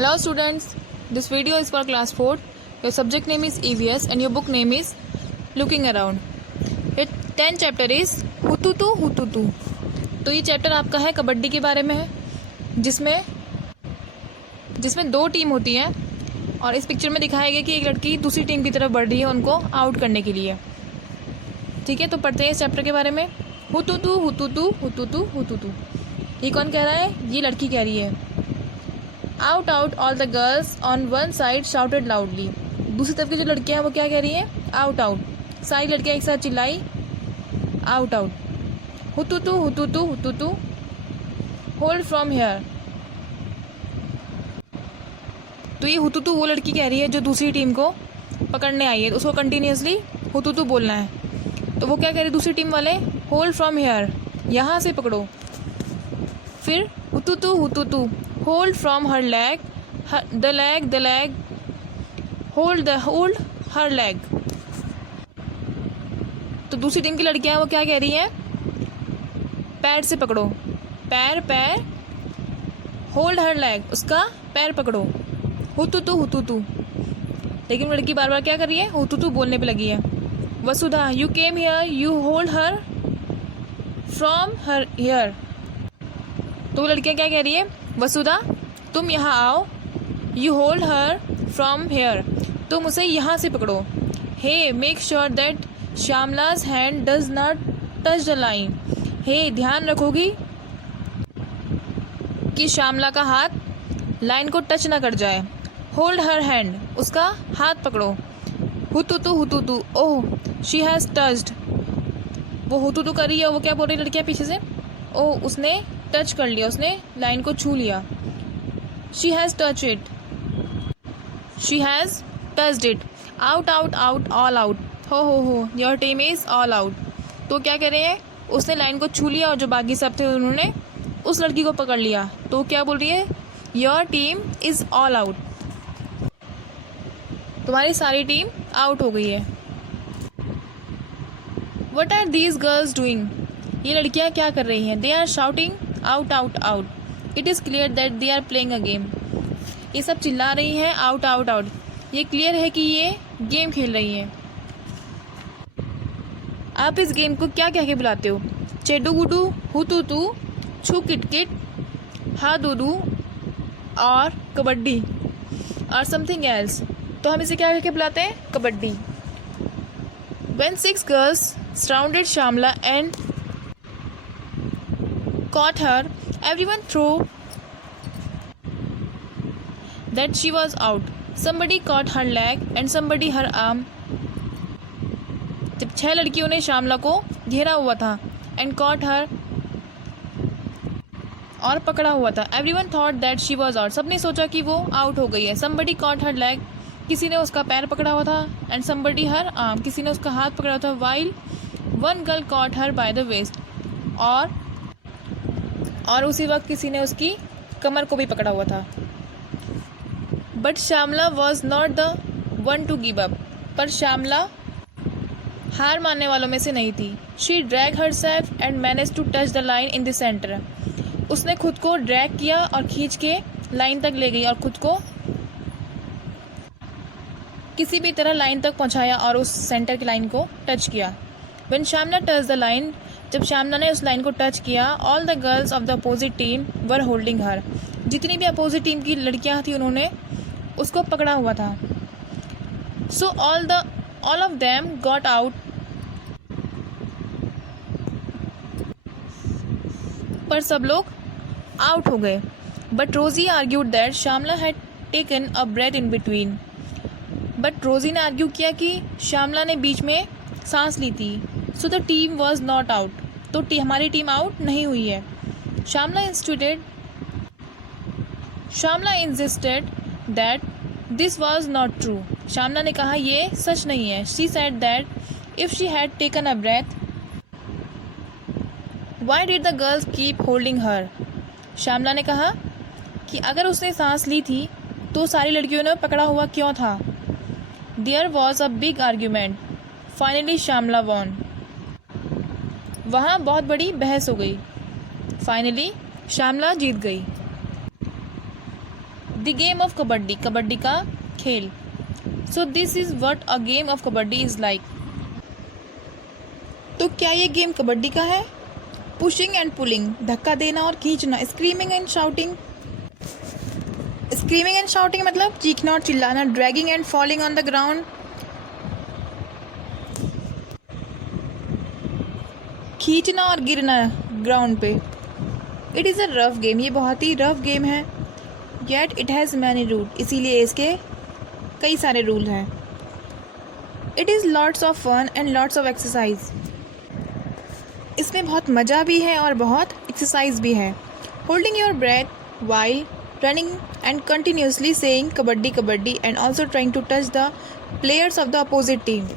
Hello students, this video is for class 4. Your subject name is EVS and your book name is Looking Around. Your 10th chapter is हुतुतु हुतुतु. तो ये chapter आपका है कबड्डी के बारे में है, जिसमें दो टीम होती है और इस पिक्चर में दिखाया गया कि एक लड़की दूसरी टीम की तरफ बढ़ रही है उनको आउट करने के लिए. ठीक है, तो पढ़ते हैं इस चैप्टर के बारे में. हुतुतु हुतुतु हुतुतु हुतुतु. ये कौन कह रहा है? ये लड़की कह रही है. Out out all the girls on one side shouted loudly. दूसरी तरफ की जो लड़कियां हैं वो क्या कह रही हैं? Out out. सारी लड़कियां एक साथ चिल्लाई आउट आउट. हुतुतु हुतुतु हुतुतु होल्ड फ्रॉम हियर. तो ये हुतुतु वो लड़की कह रही है जो दूसरी टीम को पकड़ने आई है, तो उसको कंटिन्यूसली हुतुतु बोलना है. तो वो क्या कह रही है दूसरी टीम वाले? होल्ड फ्रॉम हियर, यहाँ से पकड़ो. फिर हुतुतु हुतुतु hold from her leg, the leg hold her leg. तो दूसरी टीम की लड़कियां वो क्या कह रही हैं? पैर से पकड़ो, पैर होल्ड हर लेग, उसका पैर पकड़ो. हुतुतु हुतुतु. लेकिन लड़की बार बार क्या कर रही है? हुतुतु बोलने पे लगी है. Vasudha you came here, you hold her from her here. तो वो लड़कियां क्या कह रही है? वसुधा तुम यहाँ आओ, you hold her from here, तुम उसे यहाँ से पकड़ो. Hey make sure that Shyamala's hand does not touch the line. हे ध्यान रखोगी कि श्यामला का हाथ लाइन को टच ना कर जाए. होल्ड हर हैंड, उसका हाथ पकड़ो. हुतुतु हुतुतु ओह शी हैज़ टच्ड. वो हुतुतु कर रही है, वो क्या बोल रही है लड़कियाँ पीछे से? ओह उसने टच कर लिया, उसने लाइन को छू लिया. She has touch it, she has touched it. Out out out all out. Oh your team is all out. तो क्या कह रहे हैं? उसने लाइन को छू लिया और जो बाकी सब थे उन्होंने उस लड़की को पकड़ लिया. तो क्या बोल रही है? Your team is all out, तुम्हारी सारी टीम आउट हो गई है. What are these girls doing. ये लड़कियां क्या कर रही हैं? They are shouting out out out. It is clear that they are playing a game. ये सब चिल्ला रही हैं आउट आउट आउट. ये क्लियर है कि ये गेम खेल रही हैं. आप इस गेम को क्या कह के बुलाते हो? चेडू गुडू, हुतुतु, छू किटकिट, हा दूदू और कबड्डी और समथिंग एल्स. तो हम इसे क्या कह के बुलाते हैं? Kabaddi. When 6 girls surrounded Shamla and caught her, everyone thought that she was out. Somebody caught her leg and somebody her arm. जब 6 लड़कियों ने श्यामला को घेरा हुआ था and caught her और पकड़ा हुआ था. Everyone thought that she was out. सबने सोचा कि वो आउट हो गई है. Somebody caught her leg, किसी ने उसका पैर पकड़ा हुआ था. एंड somebody her arm, किसी ने उसका हाथ पकड़ा हुआ था. while one girl caught her by the waist, और उसी वक्त किसी ने उसकी कमर को भी पकड़ा हुआ था. But Shyamala was not the one to give up. पर श्यामला हार मानने वालों में से नहीं थी. She drag herself and manage to touch the line in the centre. उसने खुद को ड्रैग किया और खींच के लाइन तक ले गई और खुद को किसी भी तरह लाइन तक पहुंचाया और उस सेंटर की लाइन को टच किया. When Shyamala touch the line, जब श्यामला ने उस लाइन को टच किया, all the girls of the opposite team were holding her. जितनी भी अपोजिट टीम की लड़कियां थी उन्होंने उसको पकड़ा हुआ था. So all of them got out. पर सब लोग आउट हो गए. But Rosy argued that Shyamala had taken a breath in between. But Rosy ने आर्ग्यू किया कि श्यामला ने बीच में सांस ली थी. So the team was not out. तो हमारी टीम आउट नहीं हुई है. Shyamala insisted that this was not true. Shyamala ने कहा ये सच नहीं है. She said that if she had taken a breath why did the girls keep holding her. Shyamala ने कहा कि अगर उसने सांस ली थी तो सारी लड़कियों ने पकड़ा हुआ क्यों था. There was a big argument. Finally Shyamala won. वहाँ बहुत बड़ी बहस हो गई. फाइनली श्यामला जीत गई. The game of kabaddi, kabaddi का खेल. So this is what a game of kabaddi is like. तो क्या ये गेम कबड्डी का है? पुशिंग एंड पुलिंग, धक्का देना और खींचना. Screaming and shouting, screaming and shouting मतलब चीखना और चिल्लाना. Dragging and falling on the ground, खींचना और गिरना ग्राउंड पे. It is a rough game, ये बहुत ही रफ गेम है. Yet it has many rule, इसीलिए इसके कई सारे रूल हैं. It is lots of fun and lots of exercise, इसमें बहुत मज़ा भी है और बहुत एक्सरसाइज भी है. Holding your breath while running and continuously saying kabaddi kabaddi and also trying to touch the players of the opposite team.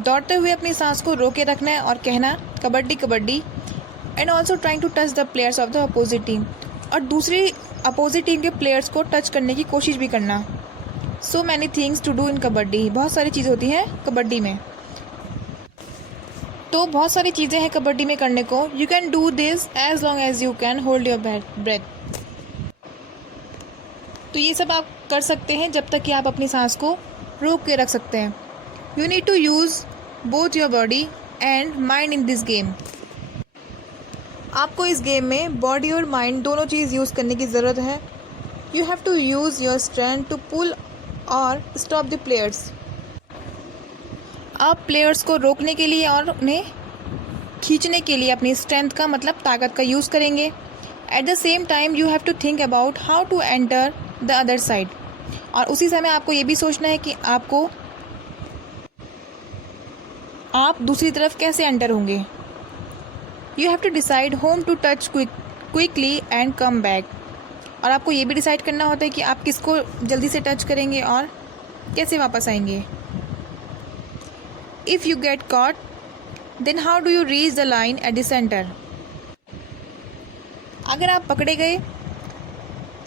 दौड़ते हुए अपनी सांस को रोके रखना है और कहना kabaddi kabaddi and also trying to touch the players of the opposite team, और दूसरी अपोजिट टीम के प्लेयर्स को टच करने की कोशिश भी करना. So many things to do in kabaddi, बहुत सारी चीज़ होती हैं कबड्डी में. तो बहुत सारी चीज़ें हैं कबड्डी में करने को. You can do this as long as you can hold your breath. तो ये सब आप कर सकते हैं जब तक कि आप अपनी सांस को रोक के रख सकते हैं. You need to use both your body and mind in this game. आपको इस गेम में बॉडी और माइंड दोनों चीज़ यूज़ करने की ज़रूरत है. You have to use your strength to pull or stop the players. आप प्लेयर्स को रोकने के लिए और उन्हें खींचने के लिए अपनी स्ट्रेंथ का मतलब ताकत का यूज़ करेंगे. At the same time you have to think about how to enter the other side, और उसी समय आपको ये भी सोचना है कि आप दूसरी तरफ कैसे एंटर होंगे. You have to decide whom to touch quickly and come back, और आपको ये भी डिसाइड करना होता है कि आप किसको जल्दी से टच करेंगे और कैसे वापस आएंगे. If you get caught then how do you reach the line at the centre. अगर आप पकड़े गए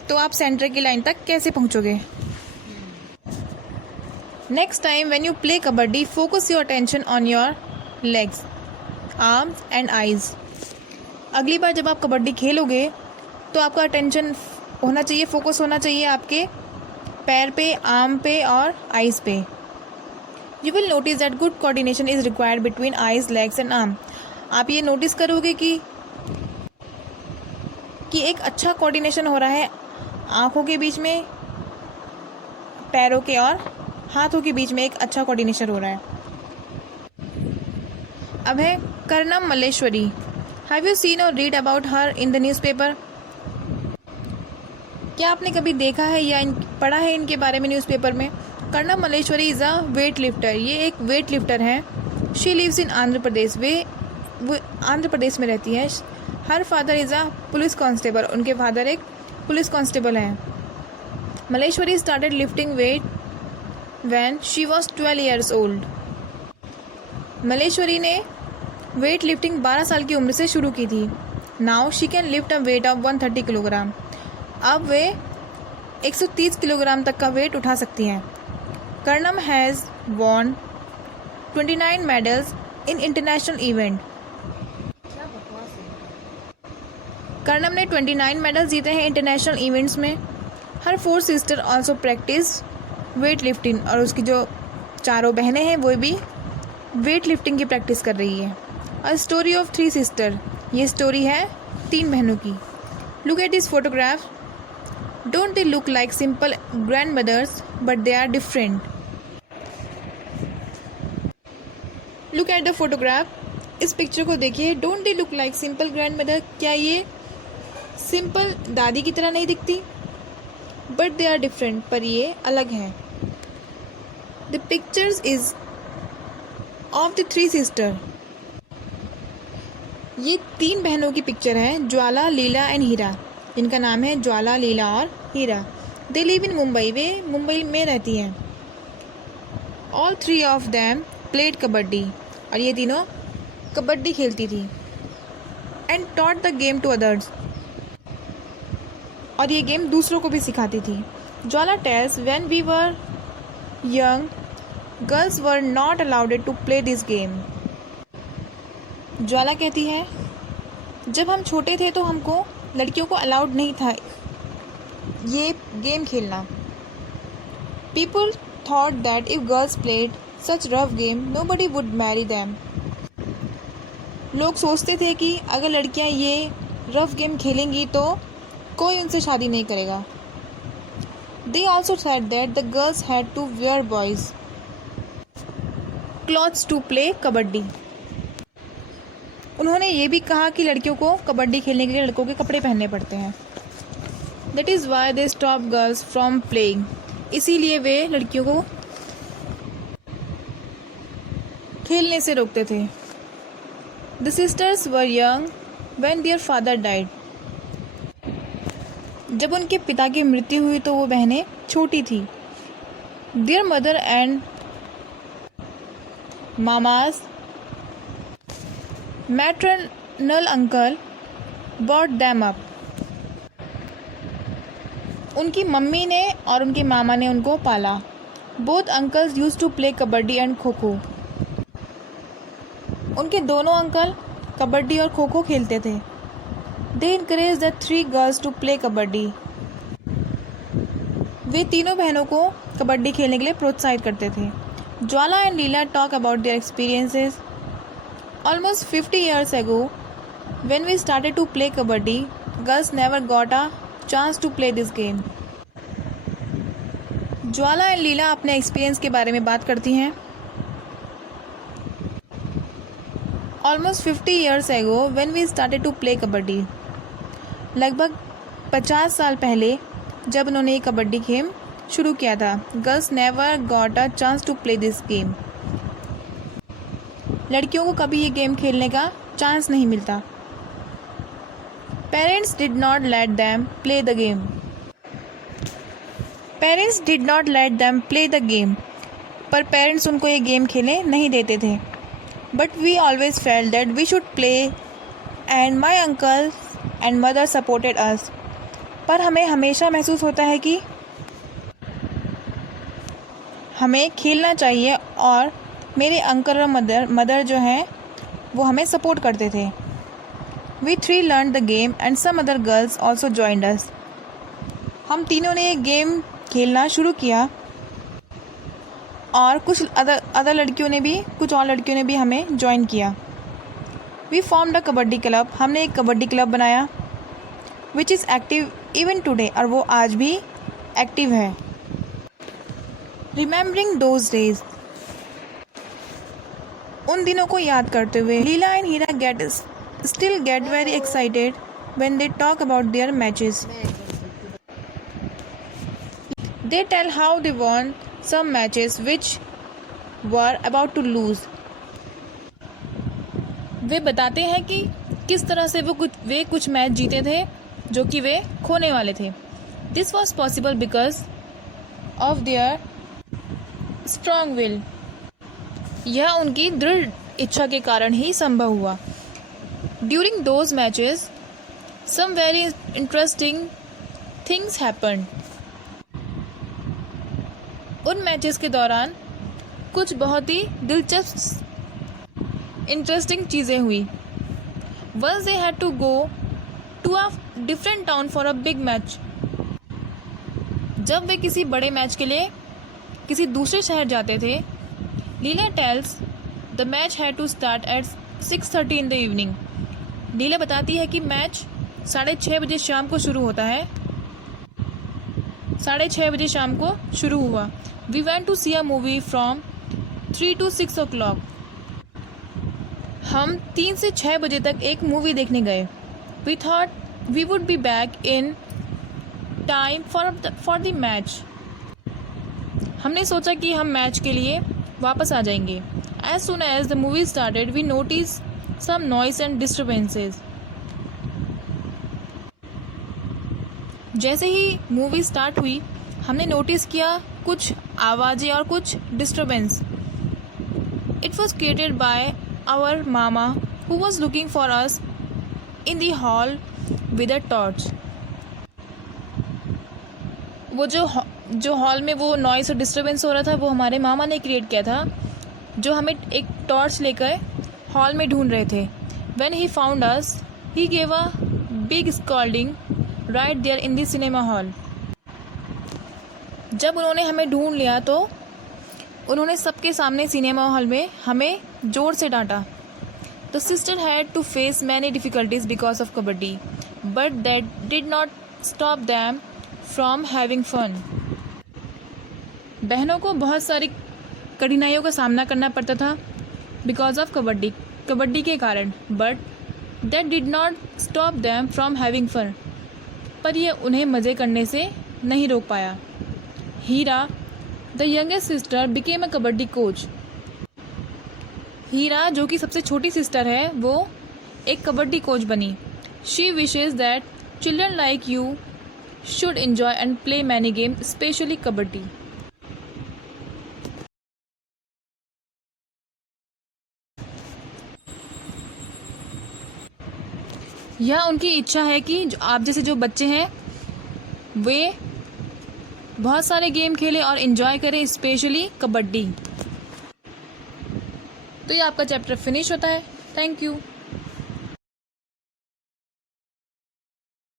तो आप सेंटर की लाइन तक कैसे पहुंचोगे. Next time when you play kabaddi focus your attention on your legs, arms and eyes. अगली बार जब आप कबड्डी खेलोगे तो आपका अटेंशन होना चाहिए, फोकस होना चाहिए आपके पैर पे, आर्म पे और आइज़ पे. You will notice that good coordination is required between eyes, legs and arm. आप ये नोटिस करोगे कि एक अच्छा कोऑर्डिनेशन हो रहा है आँखों के बीच में, पैरों के और हाथों के बीच में एक अच्छा कोऑर्डिनेशन हो रहा है. अब है Karnam Malleswari. Have you seen or read about her in the newspaper. क्या आपने कभी देखा है या पढ़ा है इनके बारे में न्यूज़पेपर में. Karnam Malleswari is a weight lifter. ये एक वेट लिफ्टर हैं. She lives in Andhra Pradesh. वो आंध्र प्रदेश में रहती है. Her father is a police constable. उनके फादर एक पुलिस कांस्टेबल हैं. Malleswari started lifting wait when she was 12 years old. Malleswari ने वेट लिफ्टिंग 12 साल की उम्र से शुरू की थी. Now she can lift a weight of 130 kilogram. अब वे 130 किलोग्राम तक का वेट उठा सकती हैं. Karnam has won 29 medals in international event. Karnam ने 29 मेडल्स जीते हैं इंटरनेशनल इवेंट्स में. हर 4 sister also practice weight lifting. और उसकी जो 4 बहनें हैं वो भी वेट लिफ्टिंग की प्रैक्टिस कर रही है. A story of 3 sister. ये स्टोरी है 3 बहनों की. Look at this photograph. Don't they look like simple grandmothers but they are different. Look at the photograph. इस पिक्चर को देखिए. Don't they look like simple grandmother. क्या ये simple दादी की तरह नहीं दिखती. But they are different. पर ये अलग हैं. The pictures is of the 3 sister. ये 3 बहनों की पिक्चर है. ज्वाला, लीला एंड हीरा. इनका नाम है ज्वाला, लीला और Heera. They live in Mumbai. वे मुंबई में रहती हैं. All 3 of them played kabaddi. और ये तीनों कबड्डी खेलती थी. And taught the game to others. और ये गेम दूसरों को भी सिखाती थी. Jwala tells when we were young girls were not allowded to play this game. Jwala कहती है, जब हम छोटे थे तो हमको लड़कियों को अलाउड नहीं था ये गेम खेलना. People thought that if girls played such rough game nobody would marry them. लोग सोचते थे कि अगर लड़कियां ये रफ गेम खेलेंगी तो कोई उनसे शादी नहीं करेगा. They also said that the girls had to wear boys' clothes to play kabaddi. उन्होंने ये भी कहा कि लड़कियों को कबड्डी खेलने के लिए लड़कों के कपड़े पहनने पड़ते हैं. That is why they stopped girls from playing. इसीलिए वे लड़कियों को खेलने से रोकते थे. The sisters were young when their father died. जब उनके पिता की मृत्यु हुई तो वो बहनें छोटी थी. Their mother and mama's maternal uncle brought them up. उनकी मम्मी ने और उनके मामा ने उनको पाला. Both uncles used to play kabaddi and kho kho. उनके दोनों अंकल कबड्डी और खो खो खेलते थे. They encouraged the three girls to play kabaddi. वे तीनों बहनों को कबड्डी खेलने के लिए प्रोत्साहित करते थे. Jwala and Leela talk about their experiences. Almost 50 years ago, when we started to play kabaddi, girls never got a chance to play this game. Jwala and Leela अपने एक्सपीरियंस के बारे में बात करती हैं. Almost 50 years ago, when we started to play kabaddi. लगभग 50 साल पहले जब उन्होंने ये कबड्डी गेम शुरू किया था. Girls never got a chance to play this game. लड़कियों को कभी ये गेम खेलने का चांस नहीं मिलता. Parents did not let them play the game. Parents did not let them play the game. पर पेरेंट्स उनको ये गेम खेलने नहीं देते थे. But we always felt that we should play and my uncle and mother supported us. पर हमें हमेशा महसूस होता है कि हमें खेलना चाहिए और मेरे अंकल और मदर जो हैं वो हमें सपोर्ट करते थे. We three learn the game and some other girls also joined us. हम तीनों ने ये गेम खेलना शुरू किया और कुछ अदर लड़कियों ने भी कुछ और लड़कियों ने भी हमें ज्वाइन किया. We formed a kabaddi club. हमने एक कबड्डी क्लब बनाया which is active even today. और वो आज भी एक्टिव है. Remembering those days. उन दिनों को याद करते हुए Leela and Heera still get very excited when they talk about their matches. They tell how they won some matches which were about to lose. वे बताते हैं कि किस तरह से वे कुछ मैच जीते थे जो कि वे खोने वाले थे. This was possible because of their strong will. यह उनकी दृढ़ इच्छा के कारण ही संभव हुआ. During those matches, some very interesting things happened. उन मैचेस के दौरान कुछ बहुत ही दिलचस्प इंटरेस्टिंग चीज़ें हुई. Once they had to go to a different town for a big match. जब वे किसी बड़े मैच के लिए किसी दूसरे शहर जाते थे, लीला tells the match had to start at 6:30 in the evening. लीला बताती है कि मैच 6:30 बजे शाम को शुरू होता है. 6:30 बजे शाम को शुरू हुआ. We went to see a movie from 3 to 6 o'clock. हम 3 से 6 बजे तक एक मूवी देखने गए. We thought we would be back in time for the match. हमने सोचा कि हम मैच के लिए वापस आ जाएंगे. As soon as the movie started, we noticed some noise and disturbances. जैसे ही मूवी स्टार्ट हुई हमने नोटिस किया कुछ आवाज़ें और कुछ disturbance. It was created by our mama who was looking for us in the hall with a torch. वो जो हॉल में वो नॉइस और डिस्टर्बेंस हो रहा था वो हमारे मामा ने क्रिएट किया था, जो हमें एक टॉर्च लेकर हॉल में ढूंढ रहे थे. When he found us, he gave a big scolding right there in the cinema hall. जब उन्होंने हमें ढूंढ लिया तो उन्होंने सबके सामने सिनेमा हॉल में हमें जोर से डांटा. The sister had to face many difficulties because of kabaddi, but that did not stop them from having fun. बहनों को बहुत सारी कठिनाइयों का सामना करना पड़ता था बिकॉज ऑफ कबड्डी के कारण, but that did not stop them from having fun. पर यह उन्हें मज़े करने से नहीं रोक पाया. Heera the youngest sister became a kabaddi coach. Heera जो कि सबसे छोटी सिस्टर है वो एक कबड्डी कोच बनी. She wishes that children like you should enjoy and play many game, especially kabaddi. यह उनकी इच्छा है कि आप जैसे जो बच्चे हैं वे बहुत सारे गेम खेलें और इन्जॉय करें, स्पेशली कबड्डी. तो ये आपका चैप्टर फिनिश होता है. Thank you.